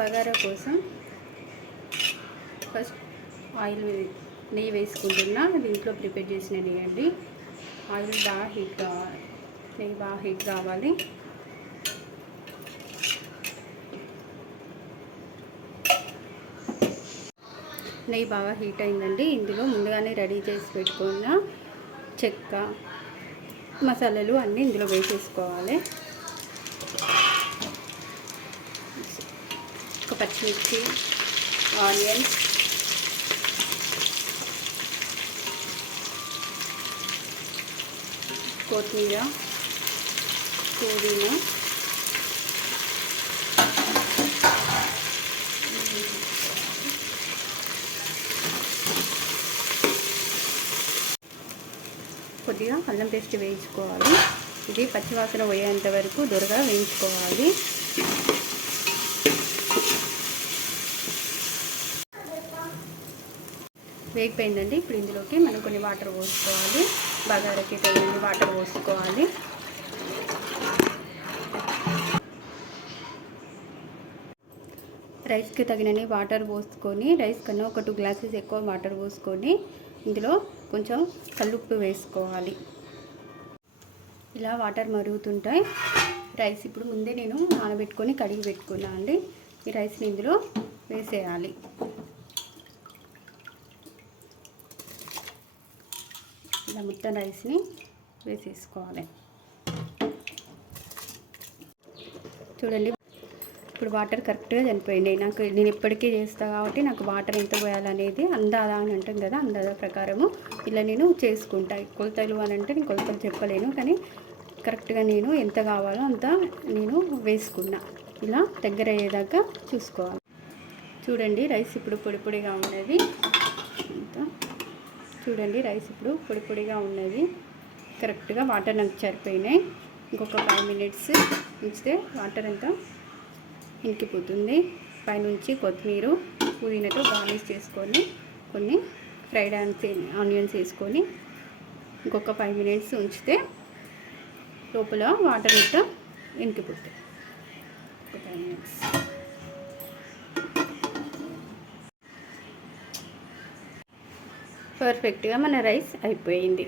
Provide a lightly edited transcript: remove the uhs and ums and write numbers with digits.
బగారా కోసం ఫస్ట్ నెయ్యి వేసుకుంటున్నా. అది ఇంట్లో ప్రిపేర్ చేసిన నెయ్యి అండి. ఆయిల్ బాగా హీట్ కావాలి, నెయ్యి బాగా హీట్ కావాలి. నెయ్యి బాగా హీట్ అయిందండి. ఇందులో ముందుగానే రెడీ చేసి పెట్టుకున్న చెక్క మసాలాలు అన్నీ ఇందులో వేసేసుకోవాలి. ఒక పచ్చిమిర్చి, ఆనియన్, కొత్తిమీర, పుదీనా, కొద్దిగా అల్లం పేస్ట్ వేయించుకోవాలి. ఇది పచ్చివాసన పోయేంత వరకు దొరగా వేయించుకోవాలి. వేగిపోయిందండి. ఇప్పుడు ఇందులోకి మనం కొన్ని వాటర్ పోసుకోవాలి. బగారాకి తగినన్ని వాటర్ పోసుకోవాలి. రైస్కి తగినన్ని వాటర్ పోసుకొని, రైస్ కన్నా ఒక 2 గ్లాసెస్ ఎక్కువ వాటర్ పోసుకొని ఇందులో కొంచెం కల్లుప్పు వేసుకోవాలి. ఇలా వాటర్ మరుగుతుంటాయి. రైస్ ఇప్పుడు ముందే నేను నానబెట్టుకొని కడిగి పెట్టుకున్నా అండి. ఈ రైస్ని ఇందులో వేసేయాలి. ఇలా మొత్తం రైస్ని వేసేసుకోవాలి. చూడండి, ఇప్పుడు వాటర్ కరెక్ట్గా చనిపోయింది. నేను ఎప్పటికీ చేస్తాను కాబట్టి నాకు వాటర్ ఎంత పోయాలనేది అందాదా అని అంటాం కదా, అందాదా ప్రకారము ఇలా నేను చేసుకుంటా. కొలతలు అని అంటే నేను కొలతలు చెప్పలేను, కానీ కరెక్ట్గా నేను ఎంత కావాలో అంత నేను వేసుకున్నా. ఇలా దగ్గర అయ్యేదాకా చూసుకోవాలి. చూడండి, రైస్ ఇప్పుడు పొడి పొడిగా ఉన్నది. చూడండి, రైస్ ఇప్పుడు పొడి పొడిగా ఉన్నది. కరెక్ట్గా వాటర్ నాకు సరిపోయినాయి. ఇంకొక 5 మినిట్స్ ఉంచితే వాటర్ అంతా ఇంకిపోతుంది. పైనుంచి కొత్తిమీర, పుదీనాతో గార్నిష్ చేసుకొని కొన్ని ఫ్రైడ్ ఆనియన్స్ వేసుకొని ఇంకొక 5 మినిట్స్ ఉంచితే లోపల వాటర్ మొత్తం ఇంకిపోతాయి. ఒక 5 మినిట్స్. పర్ఫెక్ట్గా మన రైస్ అయిపోయింది.